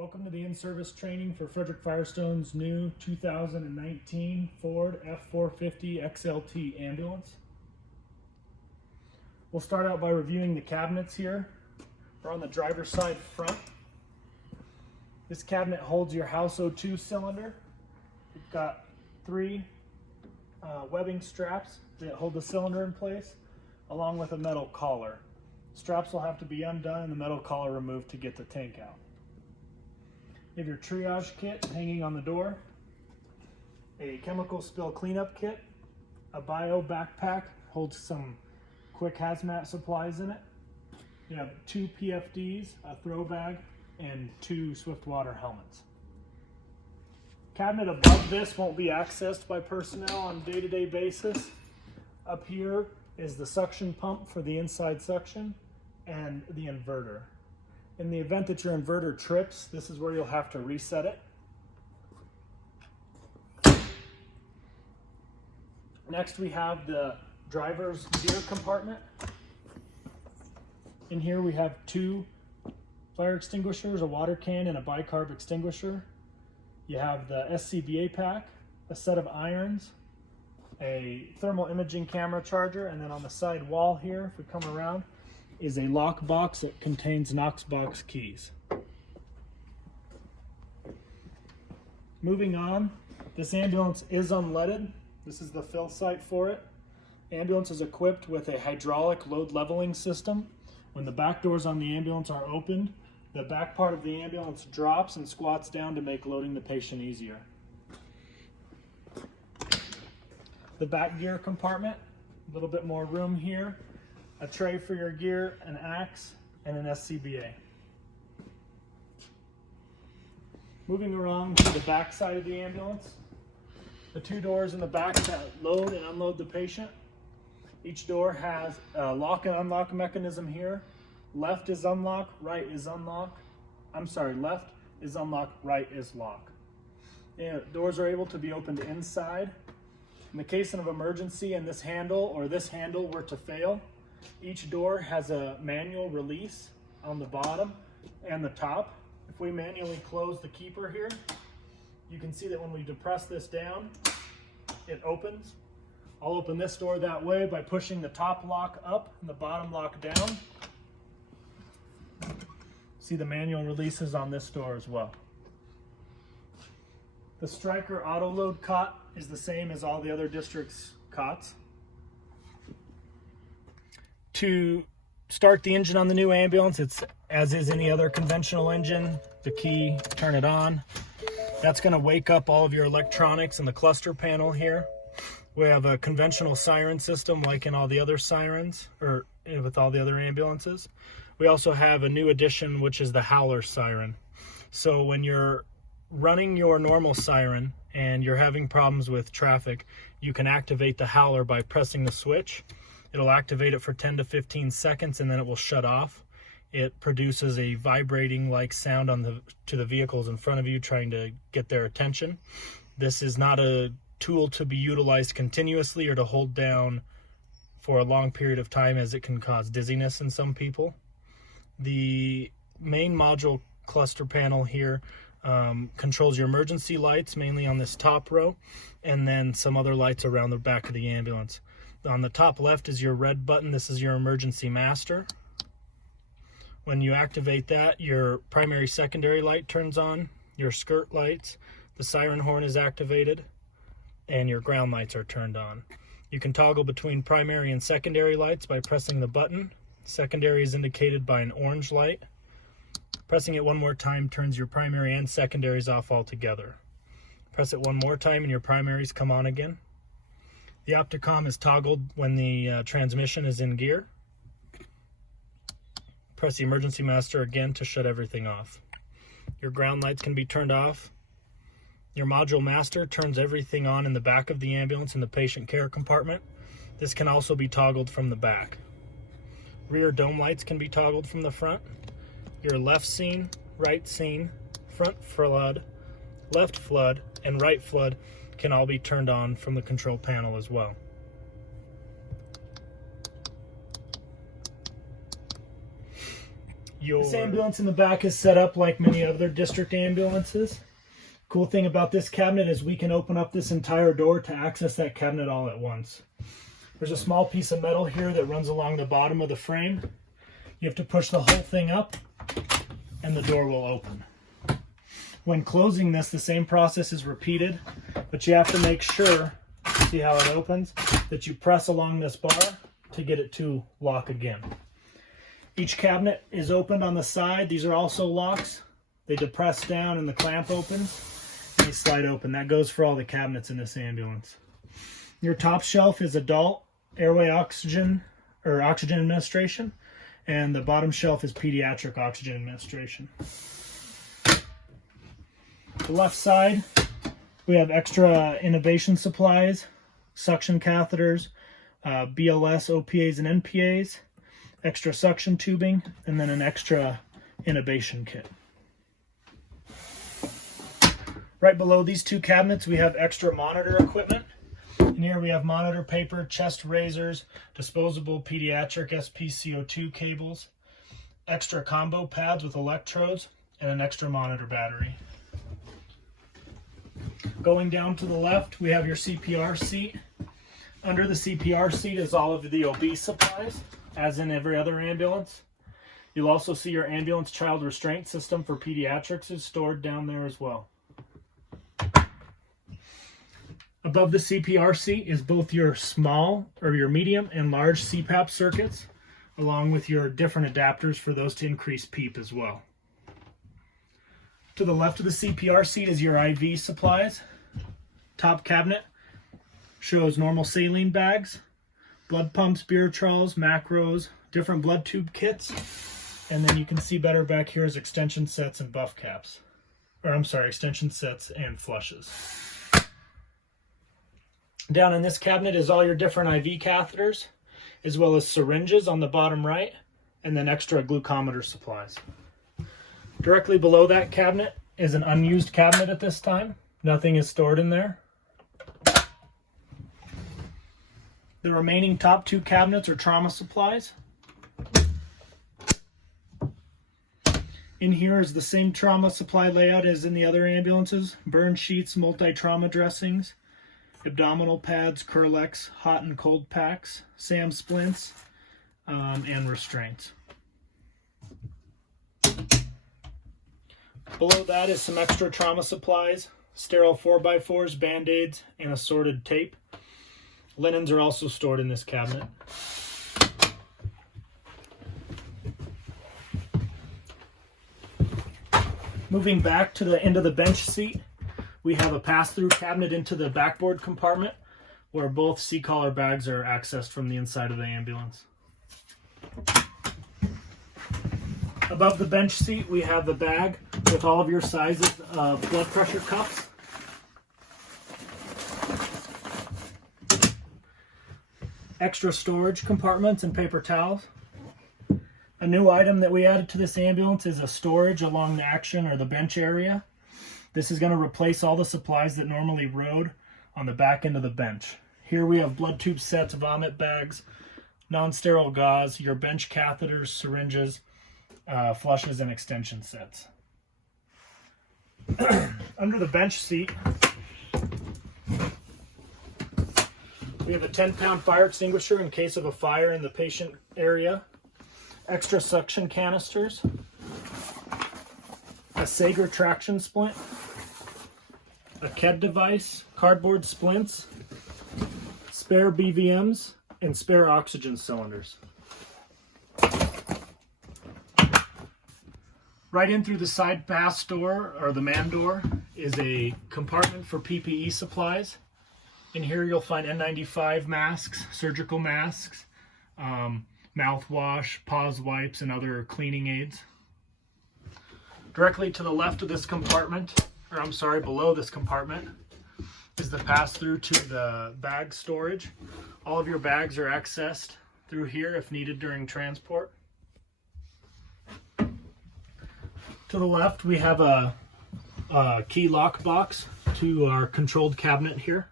Welcome to the in-service training for Frederick Firestone's new 2019 Ford F450 XLT ambulance. We'll start out by reviewing the cabinets here. We're on the driver's side front. This cabinet holds your House O2 cylinder. We've got three webbing straps that hold the cylinder in place, along with a metal collar. Straps will have to be undone and the metal collar removed to get the tank out. You have your triage kit hanging on the door, a chemical spill cleanup kit, a bio backpack, holds some quick hazmat supplies in it. You have 2 PFDs, a throw bag, and 2 Swiftwater helmets. Cabinet above this won't be accessed by personnel on a day-to-day basis. Up here is the suction pump for the inside suction and the inverter. In the event that your inverter trips, this is where you'll have to reset it. Next, we have the driver's gear compartment. In here we have 2 fire extinguishers, a water can, and a bicarb extinguisher. You have the SCBA pack, a set of irons, a thermal imaging camera charger, and then on the side wall here, if we come around, is a lock box that contains Knox box keys. Moving on, this ambulance is unleaded. This is the fill site for it. Ambulance is equipped with a hydraulic load leveling system. When the back doors on the ambulance are opened, the back part of the ambulance drops and squats down to make loading the patient easier. The back gear compartment, a little bit more room here. A tray for your gear, an axe, and an SCBA. Moving around to the back side of the ambulance, the 2 doors in the back that load and unload the patient. Each door has a lock and unlock mechanism here. Left is unlock, right is unlock. Left is unlock, right is lock. And doors are able to be opened inside. In the case of emergency and this handle were to fail, each door has a manual release on the bottom and the top. If we manually close the keeper here, you can see that when we depress this down, it opens. I'll open this door that way by pushing the top lock up and the bottom lock down. See the manual releases on this door as well. The Striker auto load cot is the same as all the other district's cots. To start the engine on the new ambulance, it's as is any other conventional engine. The key, turn it on. That's going to wake up all of your electronics in the cluster panel here. We have a conventional siren system like in all the other sirens, or with all the other ambulances. We also have a new addition, which is the howler siren. So when you're running your normal siren and you're having problems with traffic, you can activate the howler by pressing the switch. It'll activate it for 10 to 15 seconds and then it will shut off. It produces a vibrating like sound to the vehicles in front of you, trying to get their attention. This is not a tool to be utilized continuously or to hold down for a long period of time, as it can cause dizziness in some people. The main module cluster panel here controls your emergency lights, mainly on this top row, and then some other lights around the back of the ambulance. On the top left is your red button. This is your emergency master. When you activate that, your primary secondary light turns on, your skirt lights, the siren horn is activated, and your ground lights are turned on. You can toggle between primary and secondary lights by pressing the button. Secondary is indicated by an orange light. Pressing it one more time turns your primary and secondaries off altogether. Press it one more time and your primaries come on again. The Opticom is toggled when the transmission is in gear. Press the emergency master again to shut everything off. Your ground lights can be turned off. Your module master turns everything on in the back of the ambulance in the patient care compartment. This can also be toggled from the back. Rear dome lights can be toggled from the front. Your left scene, right scene, front flood, left flood, and right flood can all be turned on from the control panel as well. This ambulance in the back is set up like many other district ambulances. Cool thing about this cabinet is we can open up this entire door to access that cabinet all at once. There's a small piece of metal here that runs along the bottom of the frame. You have to push the whole thing up and the door will open. When closing this, the same process is repeated, but you have to make sure, see how it opens, that you press along this bar to get it to lock again. Each cabinet is opened on the side. These are also locks. They depress down and the clamp opens and they slide open. That goes for all the cabinets in this ambulance. Your top shelf is adult airway oxygen or oxygen administration, and the bottom shelf is pediatric oxygen administration. The left side, we have extra intubation supplies, suction catheters, BLS, OPAs, and NPAs, extra suction tubing, and then an extra intubation kit. Right below these two cabinets, we have extra monitor equipment. In here we have monitor paper, chest razors, disposable pediatric SpCO2 cables, extra combo pads with electrodes, and an extra monitor battery. Going down to the left, we have your CPR seat. Under the CPR seat is all of the OB supplies, as in every other ambulance. You'll also see your ambulance child restraint system for pediatrics is stored down there as well. Above the CPR seat is both your small or your medium and large CPAP circuits, along with your different adapters for those to increase PEEP as well. To the left of the CPR seat is your IV supplies. Top cabinet shows normal saline bags, blood pumps, beer trowels, macros, different blood tube kits, and then you can see better back here is extension sets and buff caps. Or I'm sorry, extension sets and flushes. Down in this cabinet is all your different IV catheters, as well as syringes on the bottom right, and then extra glucometer supplies. Directly below that cabinet is an unused cabinet at this time. Nothing is stored in there. The remaining top two cabinets are trauma supplies. In here is the same trauma supply layout as in the other ambulances. Burn sheets, multi-trauma dressings, abdominal pads, Curlex, hot and cold packs, SAM splints, and restraints. Below that is some extra trauma supplies, sterile 4x4s, band-aids, and assorted tape. Linens are also stored in this cabinet. Moving back to the end of the bench seat, we have a pass-through cabinet into the backboard compartment where both C-collar bags are accessed from the inside of the ambulance. Above the bench seat, we have the bag with all of your sizes of blood pressure cuffs. Extra storage compartments and paper towels. A new item that we added to this ambulance is a storage along the action or the bench area. This is going to replace all the supplies that normally rode on the back end of the bench. Here we have blood tube sets, vomit bags, non-sterile gauze, your bench catheters, syringes, flushes, and extension sets. Under the bench seat, we have a 10-pound fire extinguisher in case of a fire in the patient area, extra suction canisters, a Sager traction splint, a KED device, cardboard splints, spare BVMs, and spare oxygen cylinders. Right in through the side pass door, or the man door, is a compartment for PPE supplies. In here you'll find N95 masks, surgical masks, mouthwash, paws wipes, and other cleaning aids. Directly to the left of this compartment, or I'm sorry, below this compartment, is the pass-through to the bag storage. All of your bags are accessed through here if needed during transport. To the left, we have a key lock box to our controlled cabinet here.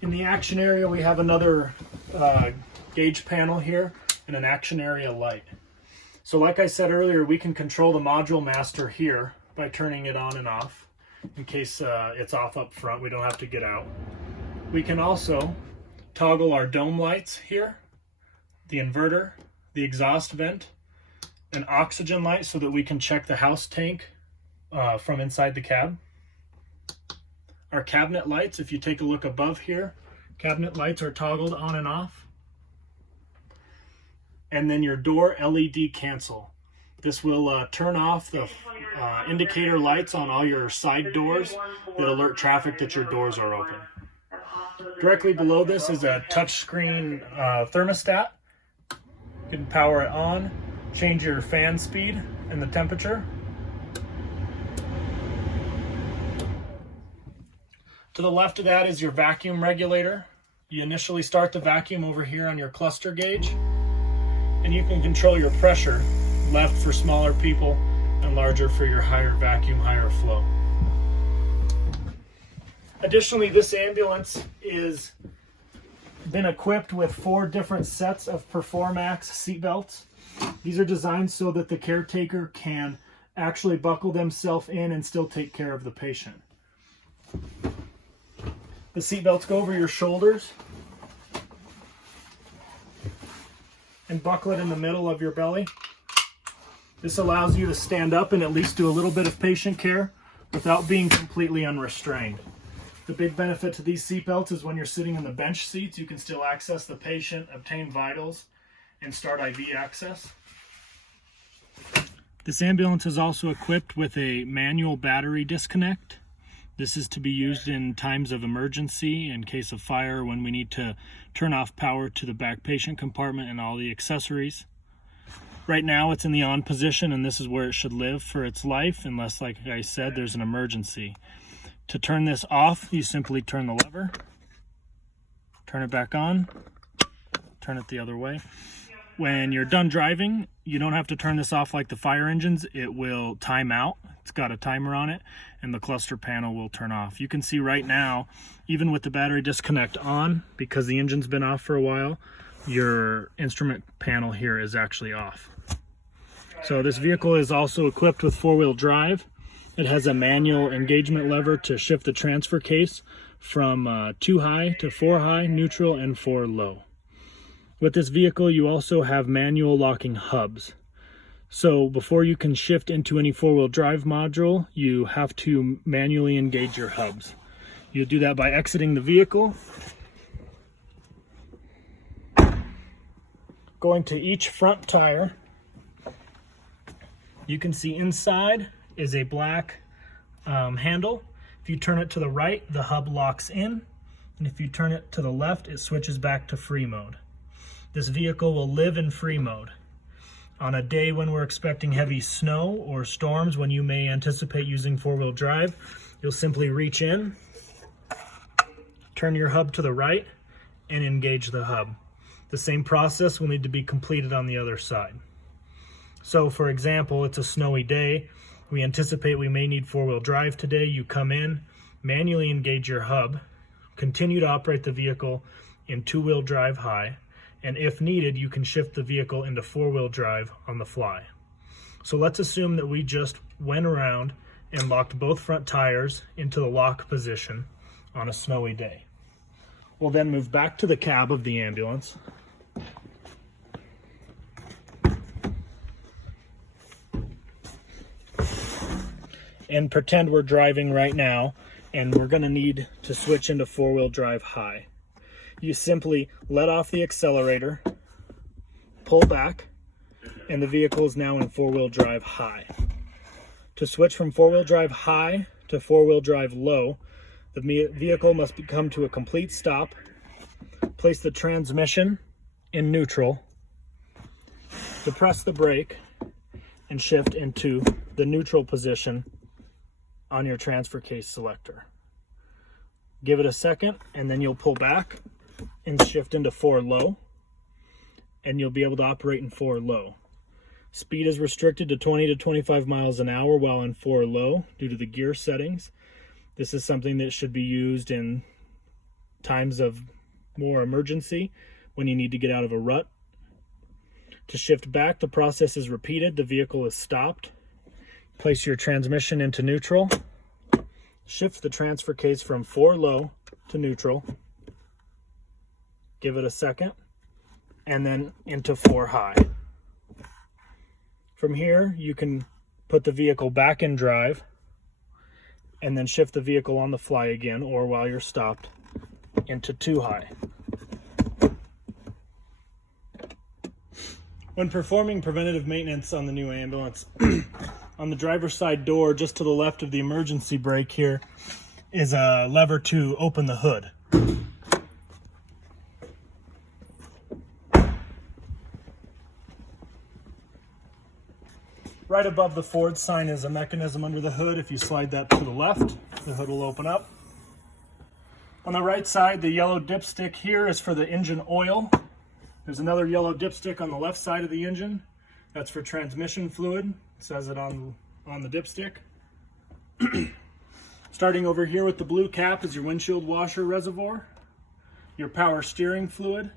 In the action area, we have another gauge panel here and an action area light. So like I said earlier, we can control the module master here by turning it on and off. In case it's off up front, we don't have to get out. We can also toggle our dome lights here, the inverter, the exhaust vent, an oxygen light so that we can check the house tank from inside the cab. Our cabinet lights, if you take a look above here, cabinet lights are toggled on and off. And then your door LED cancel. This will turn off the indicator lights on all your side doors that alert traffic that your doors are open. Directly below this is a touchscreen thermostat. You can power it on, change your fan speed and the temperature. To the left of that is your vacuum regulator. You initially start the vacuum over here on your cluster gauge, and you can control your pressure, left for smaller people and larger for your higher vacuum, higher flow. Additionally, this ambulance is been equipped with 4 different sets of Performax seatbelts. These are designed so that the caretaker can actually buckle themselves in and still take care of the patient. The seatbelts go over your shoulders and buckle it in the middle of your belly. This allows you to stand up and at least do a little bit of patient care without being completely unrestrained. The big benefit to these seatbelts is when you're sitting in the bench seats, you can still access the patient, obtain vitals, and start IV access. This ambulance is also equipped with a manual battery disconnect. This is to be used in times of emergency, in case of fire, when we need to turn off power to the back patient compartment and all the accessories. Right now it's in the on position, and this is where it should live for its life, unless, like I said, there's an emergency. To turn this off, you simply turn the lever, turn it back on, turn it the other way. When you're done driving, you don't have to turn this off like the fire engines. It will time out. It's got a timer on it, and the cluster panel will turn off. You can see right now, even with the battery disconnect on, because the engine's been off for a while, your instrument panel here is actually off. So this vehicle is also equipped with 4-wheel drive. It has a manual engagement lever to shift the transfer case from 2 high to 4 high, neutral, and 4 low. With this vehicle, you also have manual locking hubs. So before you can shift into any 4-wheel drive module, you have to manually engage your hubs. You'll do that by exiting the vehicle, going to each front tire. You can see inside is a black handle. If you turn it to the right, the hub locks in, and if you turn it to the left, it switches back to free mode. This vehicle will live in free mode. On a day when we're expecting heavy snow or storms, when you may anticipate using 4-wheel drive, you'll simply reach in, turn your hub to the right, and engage the hub. The same process will need to be completed on the other side. So for example, it's a snowy day. We anticipate we may need 4-wheel drive today. You come in, manually engage your hub, continue to operate the vehicle in 2-wheel drive high, and if needed, you can shift the vehicle into 4-wheel drive on the fly. So let's assume that we just went around and locked both front tires into the lock position on a snowy day. We'll then move back to the cab of the ambulance. And pretend we're driving right now, and we're going to need to switch into 4-wheel drive high. You simply let off the accelerator, pull back, and the vehicle is now in 4-wheel drive high. To switch from 4-wheel drive high to 4-wheel drive low, the vehicle must come to a complete stop, place the transmission in neutral, depress the brake, and shift into the neutral position on your transfer case selector. Give it a second, and then you'll pull back and shift into 4 low, and you'll be able to operate in 4 low. Speed is restricted to 20 to 25 miles an hour while in 4 low due to the gear settings. This is something that should be used in times of more emergency, when you need to get out of a rut. To shift back, the process is repeated. The vehicle is stopped. Place your transmission into neutral. Shift the transfer case from 4 low to neutral. Give it a second, and then into 4 high. From here, you can put the vehicle back in drive and then shift the vehicle on the fly again, or while you're stopped, into 2 high. When performing preventative maintenance on the new ambulance, on the driver's side door, just to the left of the emergency brake here, is a lever to open the hood. Right above the Ford sign is a mechanism under the hood. If you slide that to the left, the hood will open up. On the right side, the yellow dipstick here is for the engine oil. There's another yellow dipstick on the left side of the engine. That's for transmission fluid. It says it on the dipstick. Starting over here with the blue cap is your windshield washer reservoir, your power steering fluid,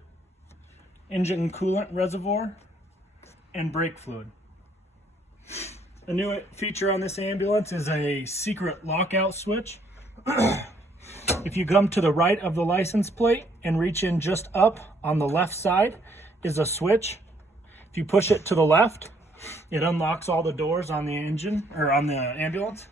engine coolant reservoir, and brake fluid. A new feature on this ambulance is a secret lockout switch. If you come to the right of the license plate and reach in just up on the left side is a switch. If you push it to the left, it unlocks all the doors on the engine or on the ambulance.